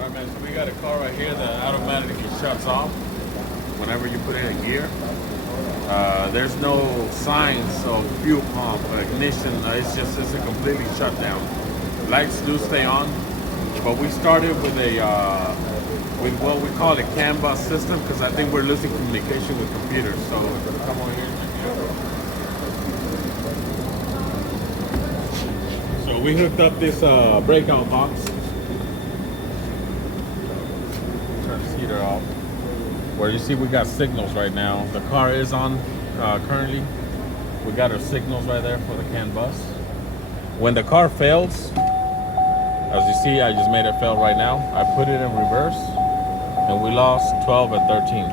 Alright man, so we got a car right here that automatically shuts off whenever you put it in gear. There's no signs of fuel pump, ignition, it's a completely shut down. Lights do stay on, but we started with with what we call a CAN bus system because I think we're losing communication with computers. So come over here. So we hooked up this breakout box. Turn the heater off. Where you see we got signals right now. The car is on currently. We got our signals right there for the CAN bus. When the car fails, as you see, I just made it fail right now. I put it in reverse and we lost 12 and 13.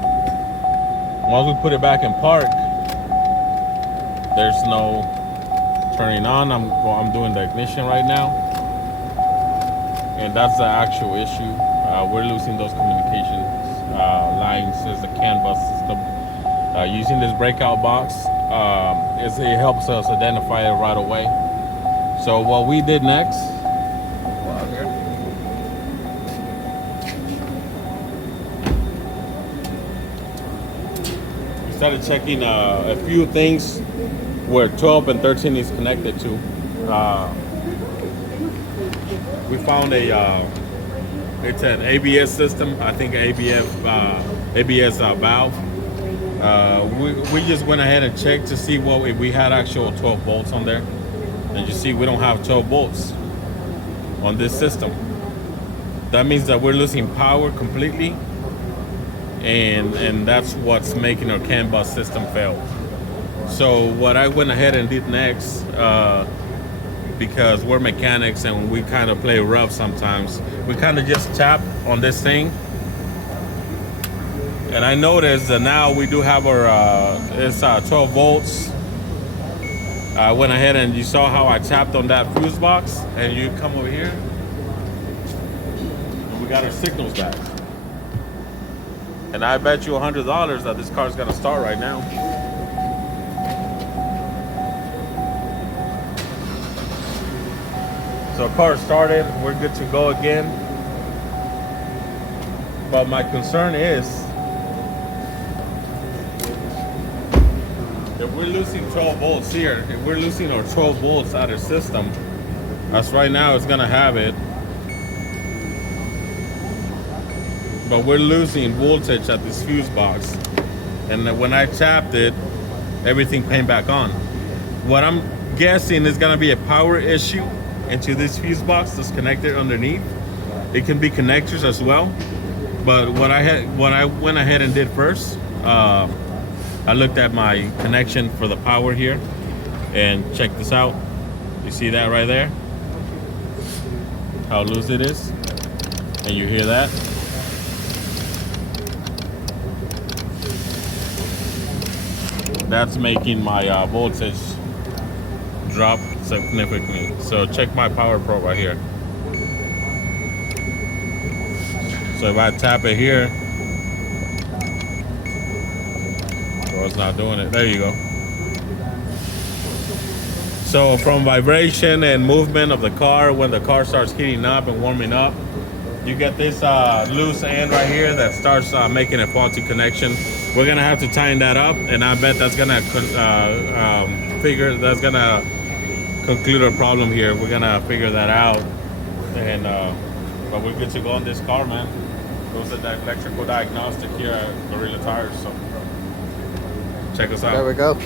Once we put it back in park, there's no turning on. I'm doing the ignition right now. And that's the actual issue. We're losing those communication lines as the CAN bus system. Using this breakout box, it helps us identify it right away. So what we did next, we started checking a few things where 12 and 13 is connected to. We found it's an ABS system. I think ABS valve. We just went ahead and checked to see if we had actual 12 volts on there. And you see we don't have 12 volts on this system. That means that we're losing power completely, and that's what's making our CAN bus system fail. So what I went ahead and did next, because we're mechanics and we kind of play rough sometimes, we kind of just tap on this thing. And I noticed that now we do have our, it's 12 volts. I went ahead and you saw how I tapped on that fuse box, and you come over here, and we got our signals back. And I bet you $100 that this car's gonna start right now. So car started, we're good to go again. But my concern is, if we're losing 12 volts here, if we're losing our 12 volts out of the system, as right now it's gonna have it, but we're losing voltage at this fuse box. And when I tapped it, everything came back on. What I'm guessing is gonna be a power issue into this fuse box that's connected underneath. It can be connectors as well. But what I went ahead and did first, I looked at my connection for the power here, and check this out. You see that right there? How loose it is? And you hear that? That's making my voltage drop significantly. So check my power probe right here. So if I tap it here, it's not doing it. There you go. So from vibration and movement of the car, when the car starts heating up and warming up, you get this loose end right here that starts making a faulty connection. We're gonna have to tighten that up, and I bet that's gonna conclude our problem here. We're gonna figure that out, and but we're good to go on this car, man. Those are the electrical diagnostic here at Gorilla Tires. So check us out. There we go.